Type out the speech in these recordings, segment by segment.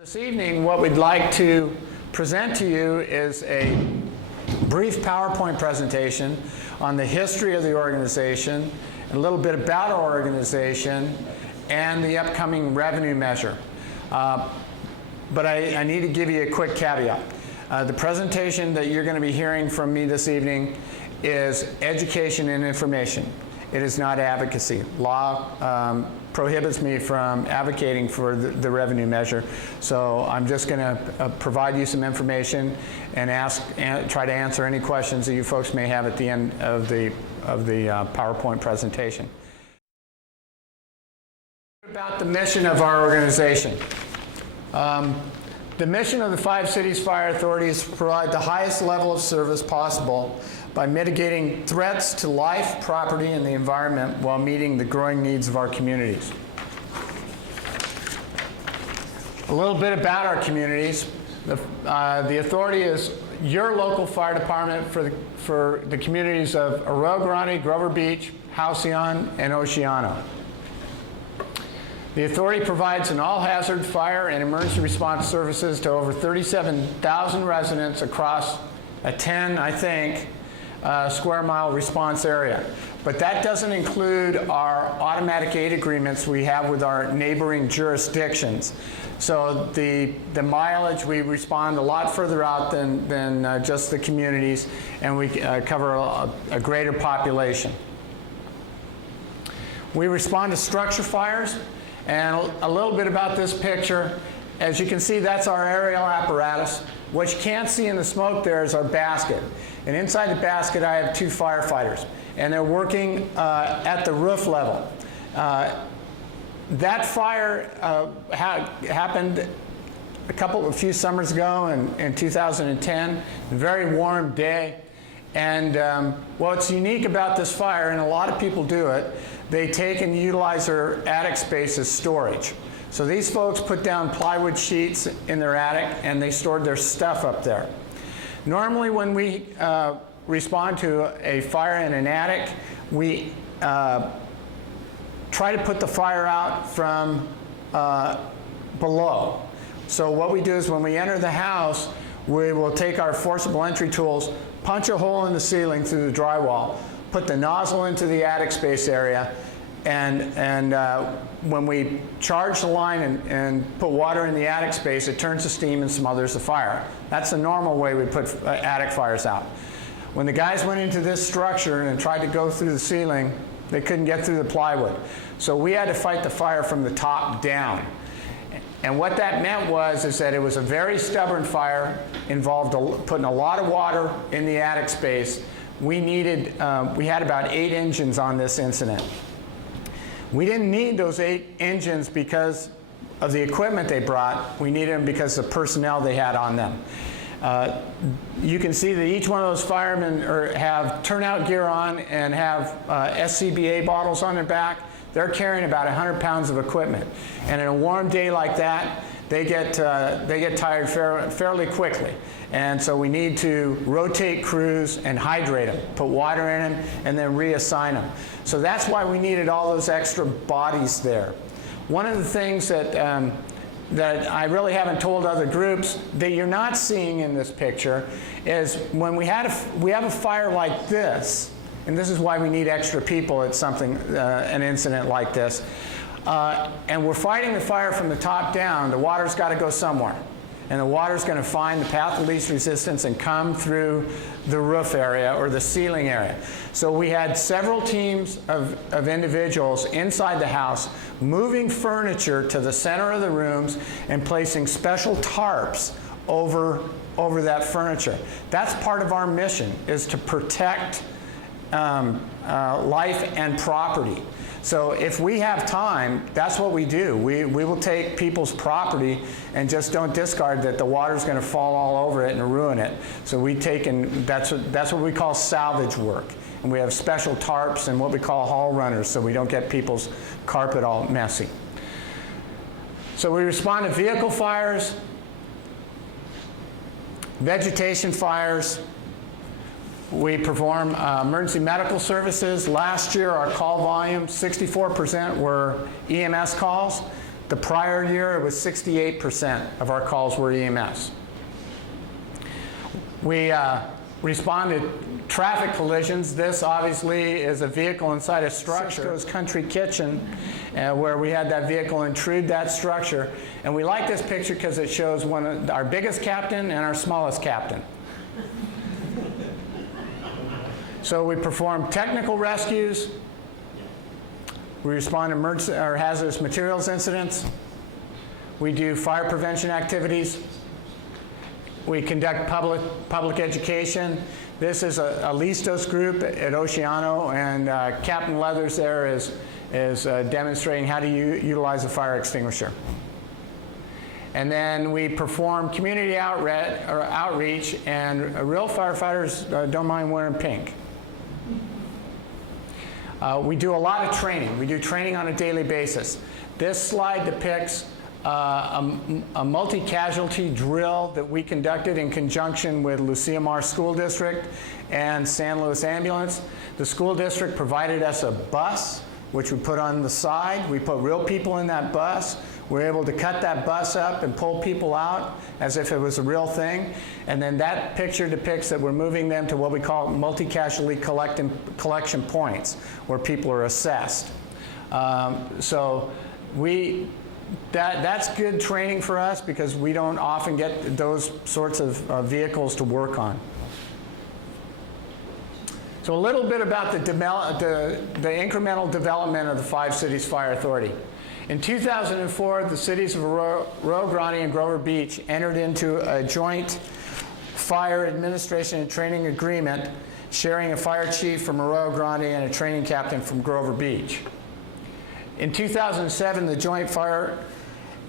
This evening, what we'd like to present to you is a brief PowerPoint presentation on the history of the organization, a little bit about our organization, and the upcoming revenue measure. But I need to give you a quick caveat. The presentation that you're going to be hearing from me this evening is education and information. It is not advocacy. Law prohibits me from advocating for the revenue measure, so I'm just going to provide you some information and try to answer any questions that you folks may have at the end of the PowerPoint presentation. About the mission of our organization. The mission of the 5 cities fire authorities is to provide the highest level of service possible by mitigating threats to life, property, and the environment while meeting the growing needs of our communities. A little bit about our communities. The authority is your local fire department for the communities of Arroyo Grande, Grover Beach, Halcyon, and Oceano. The authority provides an all-hazard fire and emergency response services to over 37,000 residents across a 10, I think, square mile response area. But that doesn't include our automatic aid agreements we have with our neighboring jurisdictions. So the mileage, we respond a lot further out than just the communities, and we cover a greater population. We respond to structure fires, and a little bit about this picture. As you can see, that's our aerial apparatus. What you can't see in the smoke there is our basket. And inside the basket, I have 2 firefighters, and they're working at the roof level. That fire happened a few summers ago in 2010, a very warm day. And what's unique about this fire, and a lot of people do it, they take and utilize their attic space as storage. So these folks put down plywood sheets in their attic, and they stored their stuff up there. Normally when we respond to a fire in an attic, we try to put the fire out from below. So what we do is when we enter the house, we will take our forcible entry tools, punch a hole in the ceiling through the drywall, put the nozzle into the attic space area, and when we charge the line and put water in the attic space, it turns to steam and smothers the fire. That's the normal way we put attic fires out. When the guys went into this structure and tried to go through the ceiling, they couldn't get through the plywood. So we had to fight the fire from the top down. And what that meant is that it was a very stubborn fire, involved putting a lot of water in the attic space. We had about 8 engines on this incident. We didn't need those 8 engines because of the equipment they brought. We needed them because of the personnel they had on them. You can see that each one of those firemen have turnout gear on and have SCBA bottles on their back. They're carrying about 100 pounds of equipment. And in a warm day like that, they get tired fairly quickly. And so we need to rotate crews and hydrate them, put water in them, and then reassign them. So that's why we needed all those extra bodies there. One of the things that I really haven't told other groups that you're not seeing in this picture is when we have a fire like this, and this is why we need extra people at an incident like this, and we're fighting the fire from the top down, the water's got to go somewhere. And the water's going to find the path of least resistance and come through the roof area or the ceiling area. So we had several teams of individuals inside the house moving furniture to the center of the rooms and placing special tarps over that furniture. That's part of our mission, is to protect life and property. So if we have time, that's what we do. We will take people's property and just don't discard that the water's going to fall all over it and ruin it. So we take that's what we call salvage work. And we have special tarps and what we call hall runners so we don't get people's carpet all messy. So we respond to vehicle fires, vegetation fires. We perform emergency medical services. Last year, our call volume, 64% were EMS calls. The prior year, it was 68% of our calls were EMS. We responded traffic collisions. This obviously is a vehicle inside a structure. Cisco's Country Kitchen, where we had that vehicle intrude that structure. And we like this picture because it shows one of our biggest captain and our smallest captain. So we perform technical rescues. We respond to emergency or hazardous materials incidents. We do fire prevention activities. We conduct public education. This is a Listos group at Oceano, and Captain Leathers there is demonstrating how to utilize a fire extinguisher. And then we perform community outreach, and real firefighters don't mind wearing pink. We do a lot of training. We do training on a daily basis. This slide depicts a multi-casualty drill that we conducted in conjunction with Lucia Mar School District and San Luis Ambulance. The school district provided us a bus, which we put on the side. We put real people in that bus. We're able to cut that bus up and pull people out as if it was a real thing. And then that picture depicts that we're moving them to what we call multi-casualty collection points, where people are assessed. That's good training for us because we don't often get those sorts of vehicles to work on. So a little bit about the incremental development of the 5 Cities Fire Authority. In 2004, the cities of Arroyo Grande and Grover Beach entered into a joint fire administration and training agreement, sharing a fire chief from Arroyo Grande and a training captain from Grover Beach. In 2007, the joint fire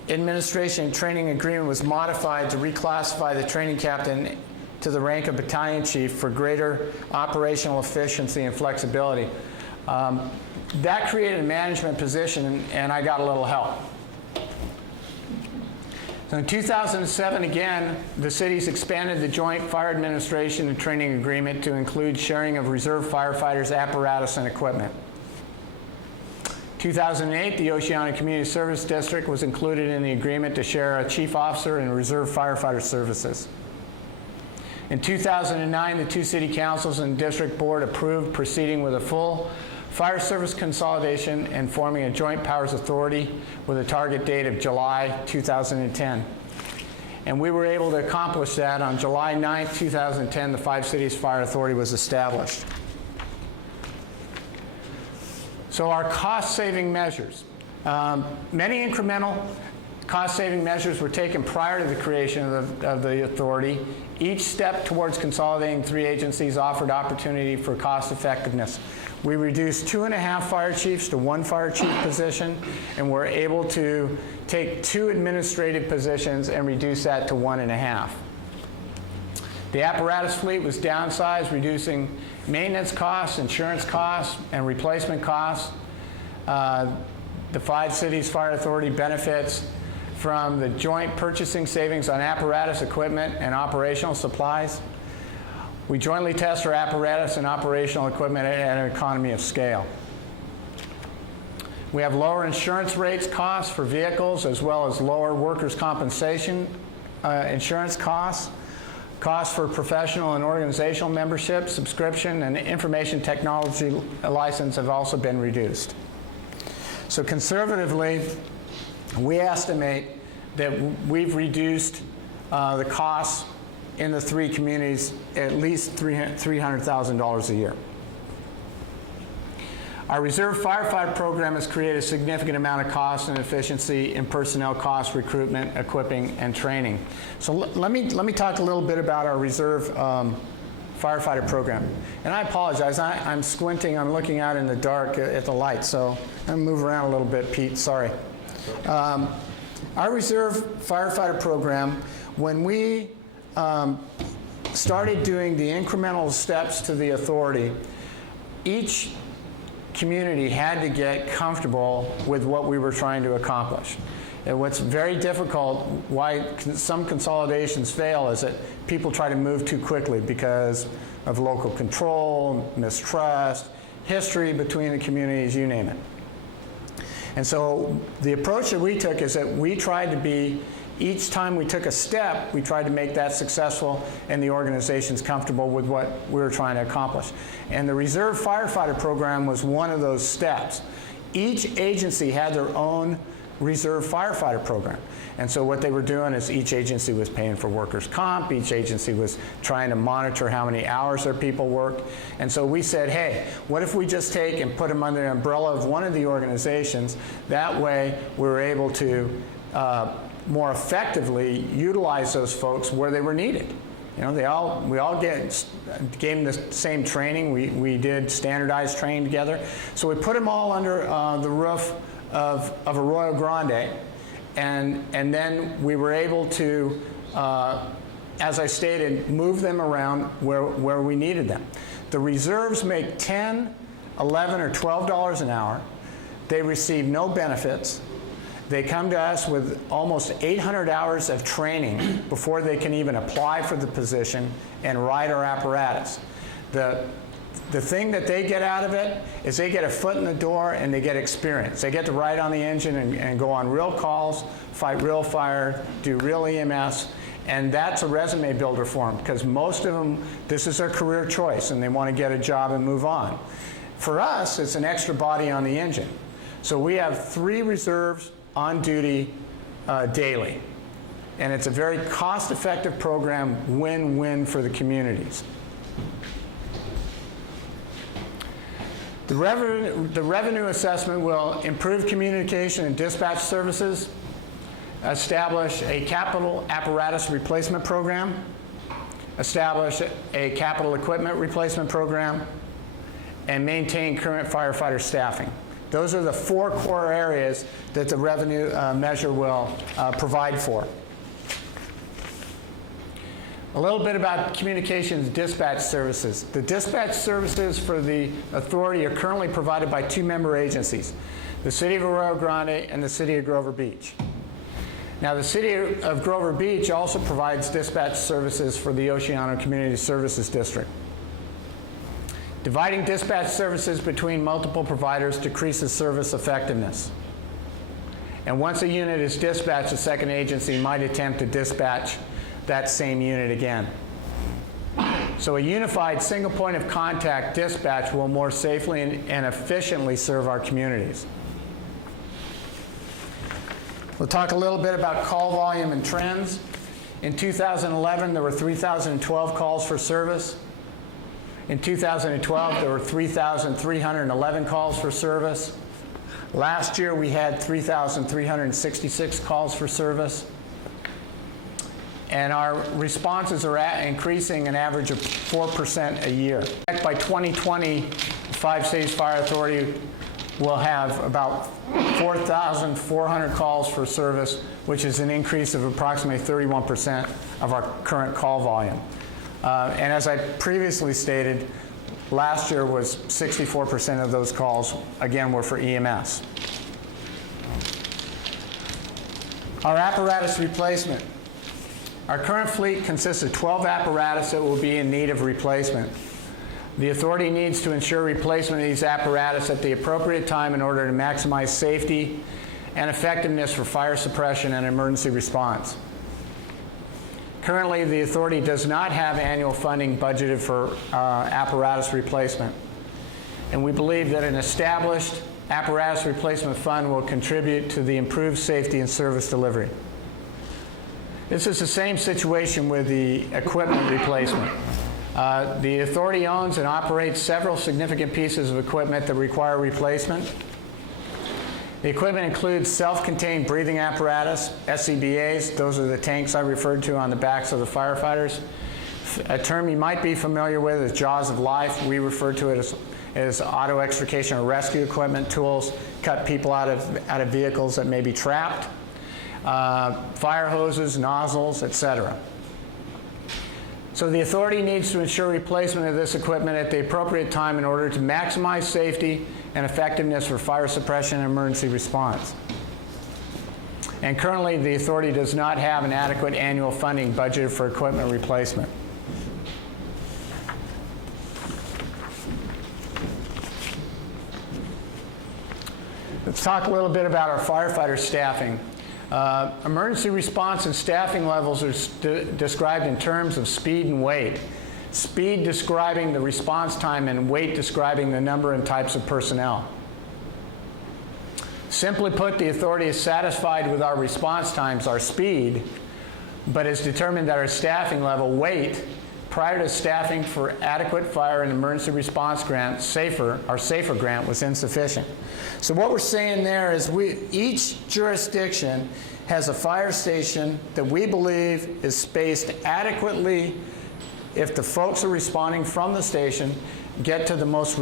administration and training agreement was modified to reclassify the training captain to the rank of battalion chief for greater operational efficiency and flexibility. That created a management position, and I got a little help. So in 2007, again, the cities expanded the joint fire administration and training agreement to include sharing of reserve firefighters, apparatus, and equipment. 2008, the Oceano Community Service District was included in the agreement to share a chief officer and reserve firefighter services. In 2009, the 2 city councils and district board approved proceeding with a full fire service consolidation and forming a joint powers authority with a target date of July 2010. And we were able to accomplish that on July 9th, 2010, the 5 Cities Fire Authority was established. So our cost-saving measures. Many incremental cost-saving measures were taken prior to the creation of the authority. Each step towards consolidating 3 agencies offered opportunity for cost effectiveness. We reduced 2.5 fire chiefs to 1 fire chief position, and we're able to take 2 administrative positions and reduce that to 1.5. The apparatus fleet was downsized, reducing maintenance costs, insurance costs, and replacement costs. The 5 Cities Fire Authority benefits from the joint purchasing savings on apparatus, equipment, and operational supplies. We jointly test our apparatus and operational equipment at an economy of scale. We have lower insurance rates costs for vehicles, as well as lower workers' compensation insurance costs. Costs for professional and organizational membership, subscription, and information technology license have also been reduced. So conservatively, we estimate that we've reduced the costs in the 3 communities at least $300,000 a year. Our reserve firefighter program has created a significant amount of cost and efficiency in personnel costs, recruitment, equipping, and training. So let me talk a little bit about our reserve firefighter program. And I apologize, I'm squinting, I'm looking out in the dark at the light, so I'm gonna move around a little bit, Pete, sorry. Our reserve firefighter program, when we started doing the incremental steps to the authority, each community had to get comfortable with what we were trying to accomplish. And what's very difficult, why some consolidations fail, is that people try to move too quickly because of local control, mistrust, history between the communities, you name it. And so the approach that we took is that we tried to be, each time we took a step, we tried to make that successful and the organizations comfortable with what we were trying to accomplish. And the Reserve Firefighter Program was one of those steps. Each agency had their own Reserve Firefighter Program. And so what they were doing is each agency was paying for workers' comp, each agency was trying to monitor how many hours their people worked. And so we said, hey, what if we just take and put them under the umbrella of one of the organizations? That way we were able to more effectively utilize those folks where they were needed. You know, we all gave them the same training. We did standardized training together. So we put them all under the roof of Arroyo Grande, and then we were able to, as I stated, move them around where we needed them. The reserves make $10, $11, or $12 an hour. They receive no benefits. They come to us with almost 800 hours of training before they can even apply for the position and ride our apparatus. The thing that they get out of it is they get a foot in the door and they get experience. They get to ride on the engine and go on real calls, fight real fire, do real EMS, and that's a resume builder for them, because most of them, this is their career choice and they want to get a job and move on. For us, it's an extra body on the engine. So we have 3 reserves on duty daily. And it's a very cost-effective program, win-win for the communities. The revenue assessment will improve communication and dispatch services, establish a capital apparatus replacement program, establish a capital equipment replacement program, and maintain current firefighter staffing. Those are the 4 core areas that the revenue measure will provide for. A little bit about communications dispatch services. The dispatch services for the authority are currently provided by 2 member agencies, the City of Arroyo Grande and the City of Grover Beach. Now, the City of Grover Beach also provides dispatch services for the Oceano Community Services District. Dividing dispatch services between multiple providers decreases service effectiveness. And once a unit is dispatched, a second agency might attempt to dispatch that same unit again. So a unified single point of contact dispatch will more safely and efficiently serve our communities. We'll talk a little bit about call volume and trends. In 2011, there were 3,012 calls for service. In 2012, there were 3,311 calls for service. Last year, we had 3,366 calls for service. And our responses are increasing an average of 4% a year. By 2020, the 5 States Fire Authority will have about 4,400 calls for service, which is an increase of approximately 31% of our current call volume. And as I previously stated, last year was 64% of those calls, again, were for EMS. Our apparatus replacement. Our current fleet consists of 12 apparatus that will be in need of replacement. The authority needs to ensure replacement of these apparatus at the appropriate time in order to maximize safety and effectiveness for fire suppression and emergency response. Currently, the authority does not have annual funding budgeted for apparatus replacement, and we believe that an established apparatus replacement fund will contribute to the improved safety and service delivery. This is the same situation with the equipment replacement. The authority owns and operates several significant pieces of equipment that require replacement. The equipment includes self-contained breathing apparatus, SCBAs. Those are the tanks I referred to on the backs of the firefighters. A term you might be familiar with is jaws of life. We refer to it as auto extrication or rescue equipment tools, cut people out of vehicles that may be trapped. Fire hoses, nozzles, etc. So the authority needs to ensure replacement of this equipment at the appropriate time in order to maximize safety and effectiveness for fire suppression and emergency response. And currently, the authority does not have an adequate annual funding budgeted for equipment replacement. Let's talk a little bit about our firefighter staffing. Emergency response and staffing levels are described in terms of speed and weight. Speed describing the response time and weight describing the number and types of personnel. Simply put, the authority is satisfied with our response times, our speed, but has determined that our staffing level, weight, prior to staffing for adequate fire and emergency response grant, our SAFER grant, was insufficient. So what we're saying there is each jurisdiction has a fire station that we believe is spaced adequately if the folks are responding from the station get to the most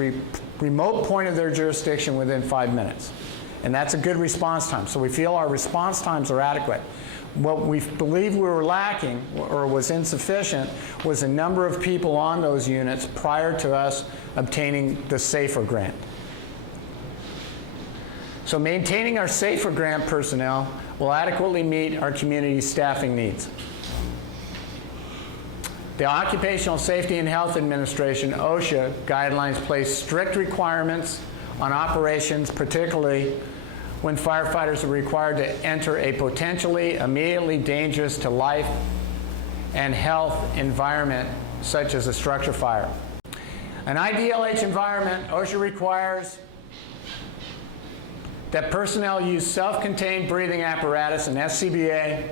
remote point of their jurisdiction within 5 minutes. And that's a good response time. So we feel our response times are adequate. What we believe we were lacking or was insufficient was a number of people on those units prior to us obtaining the SAFER grant. So maintaining our SAFER grant personnel will adequately meet our community staffing needs. The Occupational Safety and Health Administration, OSHA, guidelines place strict requirements on operations, particularly when firefighters are required to enter a potentially immediately dangerous to life and health environment, such as a structure fire. An IDLH environment, OSHA requires that personnel use self-contained breathing apparatus, and SCBA,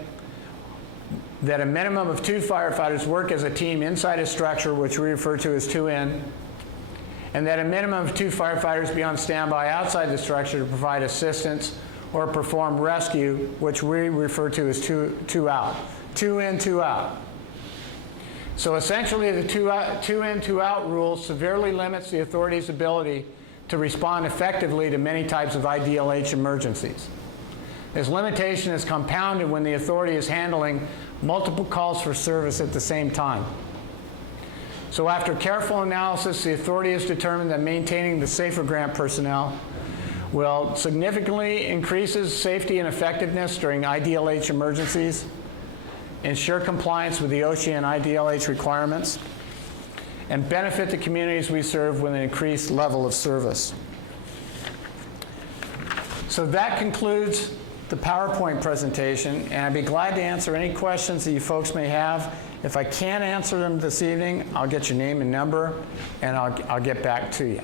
that a minimum of 2 firefighters work as a team inside a structure, which we refer to as 2N, and that a minimum of 2 firefighters be on standby outside the structure to provide assistance or perform rescue, which we refer to as 2 out. 2 in, 2 out. So essentially the 2 in, 2 out rule severely limits the authority's ability to respond effectively to many types of IDLH emergencies. This limitation is compounded when the authority is handling multiple calls for service at the same time. So after careful analysis, the authority has determined that maintaining the SAFER grant personnel will significantly increases safety and effectiveness during IDLH emergencies, ensure compliance with the OSHA and IDLH requirements, and benefit the communities we serve with an increased level of service. So that concludes the PowerPoint presentation, and I'd be glad to answer any questions that you folks may have. If I can't answer them this evening, I'll get your name and number, and I'll get back to you.